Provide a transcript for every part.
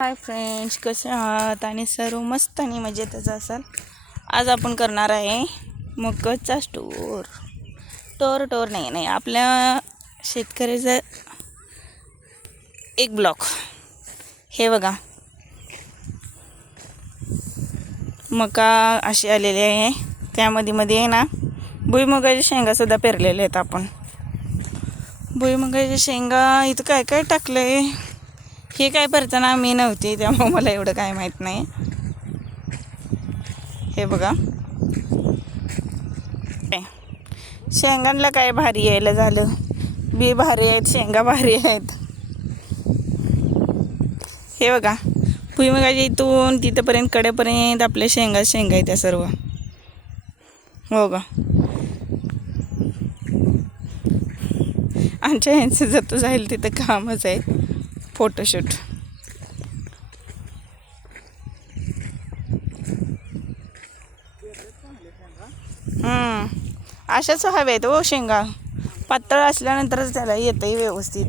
Hi friends कसे आहात? आणि सर्व मस्त आणि मजेतच असाल? आज आपण करणार आहे मगचा स्टोर टोर टोर नाही नाही आपल्या शेतकऱ्याचं एक ब्लॉक. हे बघा. मका असे आलेले आहे. त्यामध्ये मध्ये आहे ना भुईमुगाच्या शेंगासुद्धा पेरलेल्या आहेत आपण. भुईमुगाच्या शेंगा इथं काय काय टाकलं आहे हे काय भरताना मी नव्हते त्यामुळे मला एवढं काय माहीत नाही. हे बघा. शेंगांना काय भारी यायला झालं? बी भारी आहेत शेंगा भारी आहेत. हे बघा. भुईमुगाच्या इथून तिथंपर्यंत कडेपर्यंत आपल्या शेंगा शेंगा आहेत त्या सर्व. हो का? आमच्या ह्यांचं जातं जाईल तिथं कामच आहे फोटोशूट. अशाच अशाच आहेत हो शेंगा. पातळ असल्यानंतरच त्याला येतंय व्यवस्थित.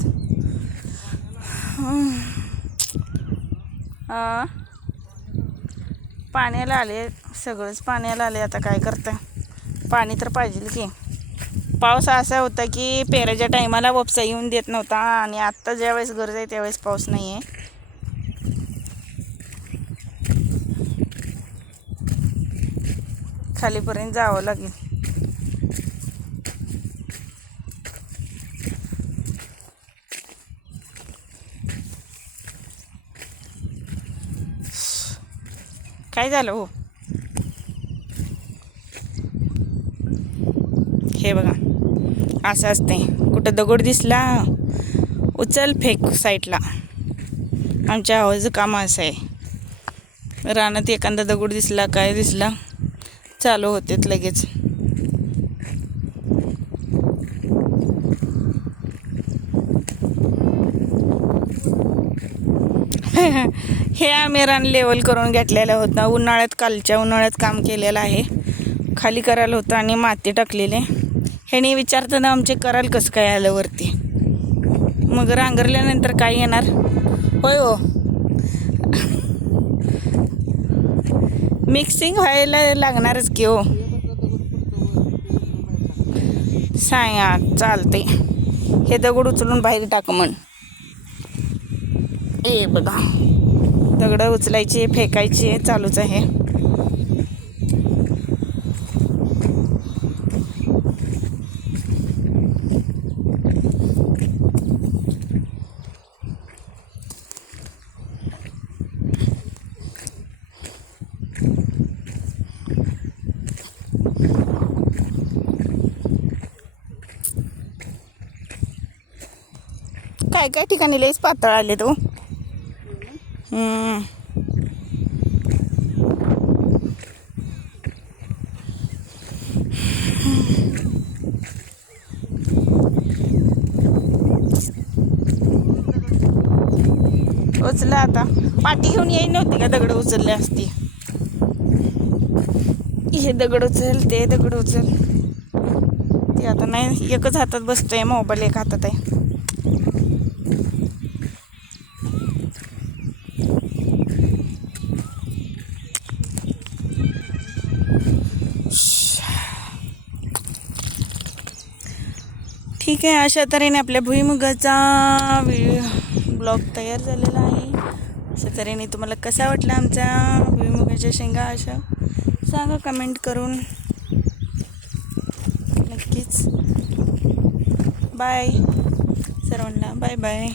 पाण्याला आले सगळंच पाण्याला आले आता काय करतं पाणी तर पाहिजे की. पाऊस असा होता की पेराच्या टायमाला वपसा येऊन देत नव्हता आणि आत्ता ज्यावेळेस गरज आहे त्यावेळेस पाऊस नाही आहे खालीपर्यंत जावं लागेल. काय झालं हो? हे बघा. असं असते कुठं दगड दिसला उचल फेक साईडला आमच्या आवाज काम असं आहे. रानात एखादा दगड दिसला काय दिसला चालू होतेत लगेच. हे आम्ही रान लेवल करून घेतलेलं होतं. उन्हाळ्यात कालच्या उन्हाळ्यात काम केलेलं आहे. खाली करायला होतं आणि माती टाकलेले. ह्याने विचारताना आमचे कराल कसं काय आलं वरती? मग रांगरल्यानंतर काय येणार? होय हो. मिक्सिंग व्हायला लागणारच की हो. सांगा चालते हे दगड उचलून बाहेर टाक म्हण. ए बघा. दगडं उचलायची फेकायची चालूच आहे. काय काय? ठिकाणी लईच पातळ आले तो हो. उचला आता. पाठी घेऊन येई नव्हती का दगड उचलले असती? हे दगड उचल ते दगड उचल. ते आता नाही एकच हातात बसतोय मोबाईल एक हातात आहे. ठीक आहे अशा तऱ्हेने आपल्या भुईमुगाचा ब्लॉग तयार झालेला आहे. अशा तऱ्हेने तुम्हाला कसा वाटला आमच्या भुईमुगाच्या शेंगा अशा सांगा कमेंट करून. नक्कीच. बाय सर्वांना बाय बाय